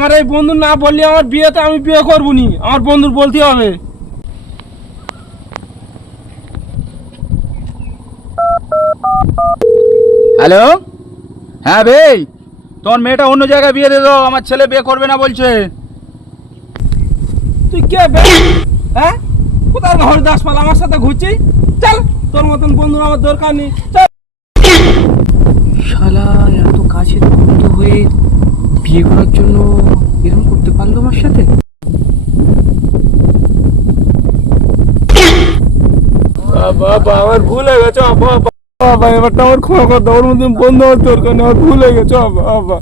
আমার এই বন্ধু না বললে আমার বিয়েতে আমি বিয়ে করবো নি, আমার বন্ধুর বলতে হবে। হ্যালো, হ্যাঁ ভাই, তোমার মেয়েটা অন্য জায়গায় বিয়ে দিয়ে দাও, আমার ছেলে বিয়ে করবে না বলছে। তুই কে বে? হ্যাঁ, কোথায় হরিদাস পাল আমার সাথে ঘুরছিস? চল, তোর মতন বন্ধু আমার দরকার নেই, চল। শালা এত কাছের বন্ধু হয়ে বিয়ে করার জন্য এরকম করতে পারলো আমার সাথে। বাবা আমার ভুল হয়ে গেছে বাবা, বাবা এবারটা আমার ক্ষমা কর দাও, ওর মতন বন্ধু আমার দরকার নেই, আমার ভুল হয়ে গেছে বাবা।